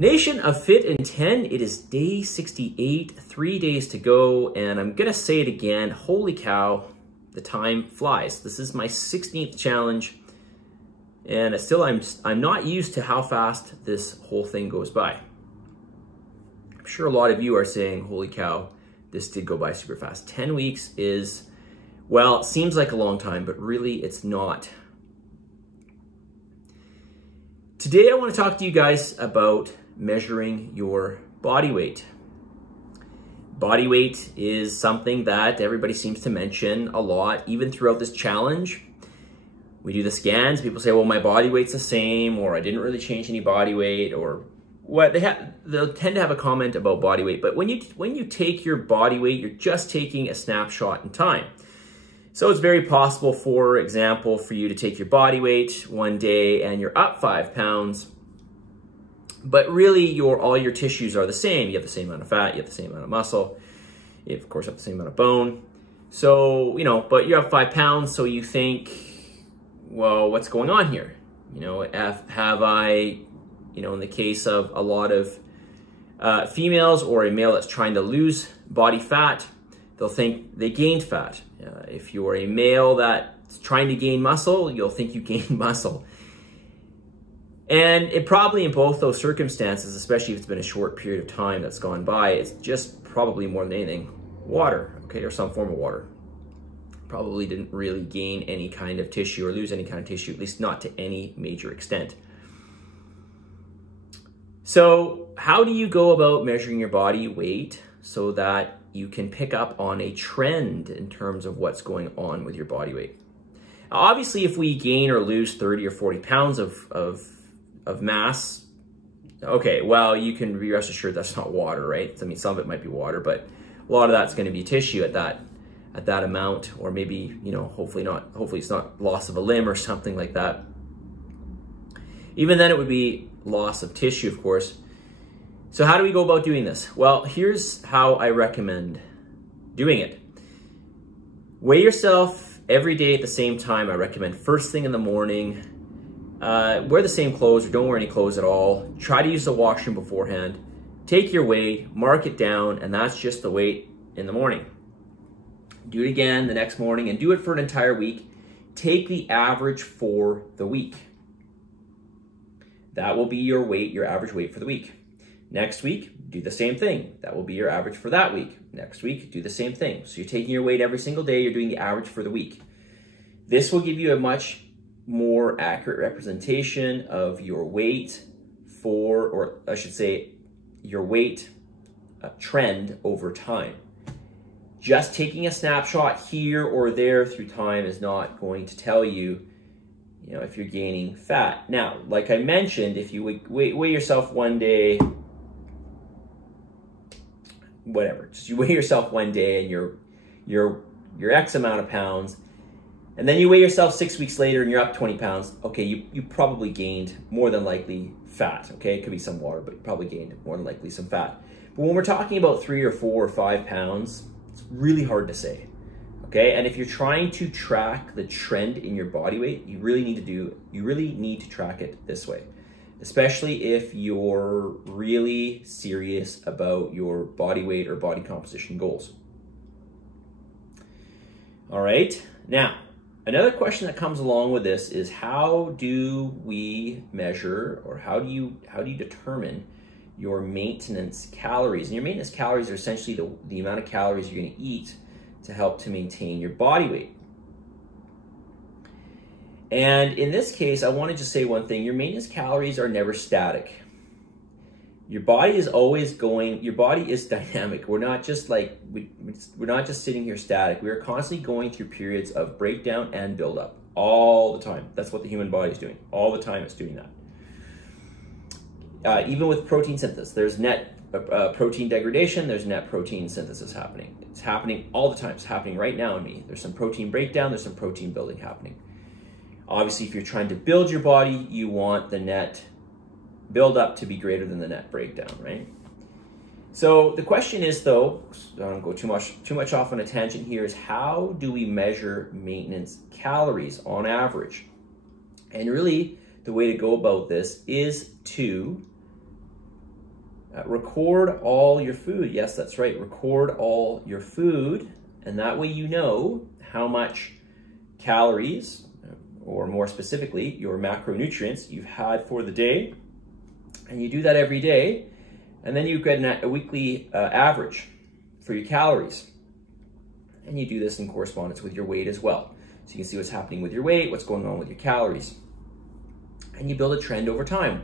Nation of Fit in 10, it is day 68, 3 days to go, and I'm gonna say it again, holy cow, the time flies. This is my 16th challenge, and I'm not used to how fast this whole thing goes by. I'm sure a lot of you are saying, holy cow, this did go by super fast. 10 weeks is, well, it seems like a long time, but really it's not. Today I want to talk to you guys about measuring your body weight. Body weight is something that everybody seems to mention a lot, even throughout this challenge. We do the scans, people say, well, my body weight's the same, or I didn't really change any body weight, or what. They'll tend to have a comment about body weight, but when you take your body weight, you're just taking a snapshot in time. So it's very possible, for example, for you to take your body weight one day and you're up 5 pounds, but really all your tissues are the same. You have the same amount of fat, you have the same amount of muscle, you of course have the same amount of bone. So, but you're up 5 pounds, so you think, well, what's going on here? Have I, in the case of a lot of females or a male that's trying to lose body fat, they'll think they gained fat. If you're a male that's trying to gain muscle, you'll think you gained muscle. And it probably, in both those circumstances, especially if it's been a short period of time that's gone by, it's just probably more than anything water, okay, or some form of water. Probably didn't really gain any kind of tissue or lose any kind of tissue, at least not to any major extent. So how do you go about measuring your body weight so that you can pick up on a trend in terms of what's going on with your body weight? Obviously, if we gain or lose 30 or 40 pounds of mass, okay, well, you can be rest assured that's not water, right? I mean, some of it might be water, but a lot of that's going to be tissue at that amount, or maybe, hopefully it's not loss of a limb or something like that. Even then, it would be loss of tissue, of course. So how do we go about doing this? Well, here's how I recommend doing it. Weigh yourself every day at the same time. I recommend first thing in the morning. Wear the same clothes or don't wear any clothes at all. Try to use the washroom beforehand. Take your weight, mark it down, and that's just the weight in the morning. Do it again the next morning and do it for an entire week. Take the average for the week. That will be your weight, your average weight for the week. Next week, do the same thing. That will be your average for that week. Next week, do the same thing. So you're taking your weight every single day, you're doing the average for the week. This will give you a much more accurate representation of your weight or I should say, your weight trend over time. Just taking a snapshot here or there through time is not going to tell you, if you're gaining fat. Now, like I mentioned, if you weigh yourself one day, whatever, just you weigh yourself one day and you're X amount of pounds, and then you weigh yourself 6 weeks later and you're up 20 pounds, okay, you probably gained more than likely fat, okay? It could be some water, but you probably gained more than likely some fat. But when we're talking about 3 or 4 or 5 pounds, it's really hard to say, okay? And if you're trying to track the trend in your body weight, you really need to track it this way, especially if you're really serious about your body weight or body composition goals. All right, now, another question that comes along with this is, how do we measure, or how do you determine your maintenance calories? And your maintenance calories are essentially the amount of calories you're going to eat to help to maintain your body weight. And in this case, I want to just say one thing. Your maintenance calories are never static. Your body is always going, your body is dynamic. We're not just we're not just sitting here static. We are constantly going through periods of breakdown and buildup all the time. That's what the human body is doing. All the time it's doing that. Even with protein synthesis, there's net protein degradation, there's net protein synthesis happening. It's happening all the time. It's happening right now in me. There's some protein breakdown, there's some protein building happening. Obviously, if you're trying to build your body, you want the net buildup to be greater than the net breakdown, right? So the question is, though, I don't go too much off on a tangent here, is how do we measure maintenance calories on average? And really, the way to go about this is to record all your food. Yes, that's right. Record all your food. And that way you know how much calories, or more specifically, your macronutrients you've had for the day. And you do that every day. And then you get a weekly average for your calories. And you do this in correspondence with your weight as well. So you can see what's happening with your weight, what's going on with your calories. And you build a trend over time.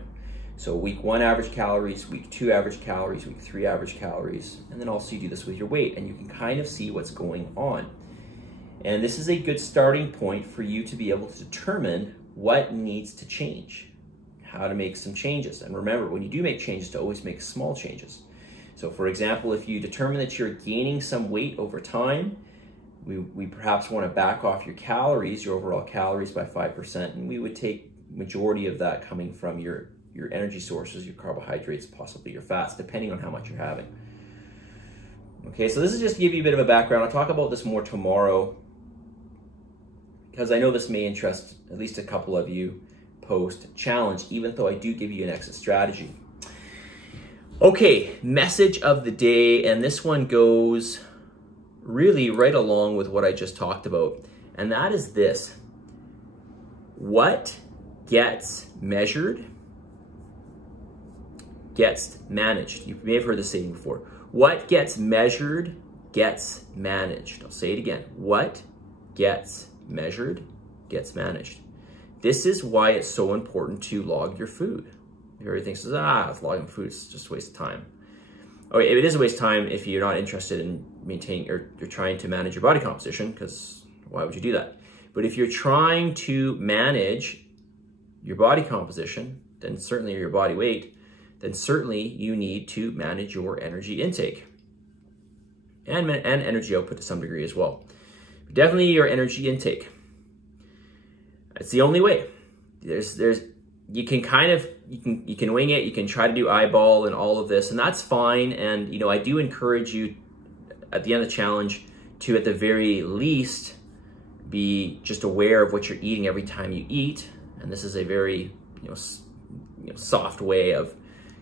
So week 1 average calories, week 2 average calories, week 3 average calories, and then also you do this with your weight, and you can kind of see what's going on. And this is a good starting point for you to be able to determine what needs to change, how to make some changes. And remember, when you do make changes, to always make small changes. So for example, if you determine that you're gaining some weight over time, we perhaps want to back off your calories, your overall calories by 5%, and we would take majority of that coming from your energy sources, your carbohydrates, possibly your fats, depending on how much you're having. Okay, so this is just to give you a bit of a background. I'll talk about this more tomorrow because I know this may interest at least a couple of you post-challenge, even though I do give you an exit strategy. Okay, message of the day, and this one goes really right along with what I just talked about, and that is this. What gets measured gets managed. You may have heard the saying before. What gets measured gets managed. I'll say it again. What gets measured gets managed. This is why it's so important to log your food. Everybody thinks, it's logging food, it's just a waste of time. Okay, it is a waste of time if you're not interested in maintaining, or you're trying to manage your body composition, because why would you do that? But if you're trying to manage your body composition, then certainly your body weight, then certainly you need to manage your energy intake and energy output to some degree as well. But definitely your energy intake. It's the only way. You can wing it, you can try to do eyeball and all of this, and that's fine. And you know, I do encourage you at the end of the challenge to, at the very least, be just aware of what you're eating every time you eat. And this is a very soft way of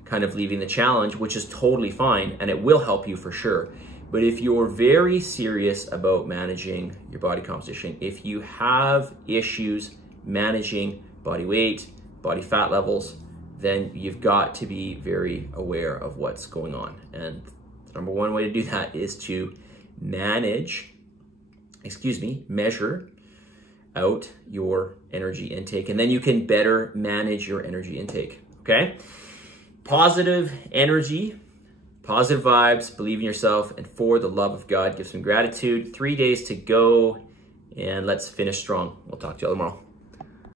kind of leaving the challenge, which is totally fine, and it will help you for sure. But if you're very serious about managing your body composition, if you have issues managing body weight, body fat levels, then you've got to be very aware of what's going on. And the number one way to do that is to measure out your energy intake, and then you can better manage your energy intake, okay? Positive energy, positive vibes, believe in yourself, and for the love of God, give some gratitude. 3 days to go, and let's finish strong. We'll talk to you all tomorrow.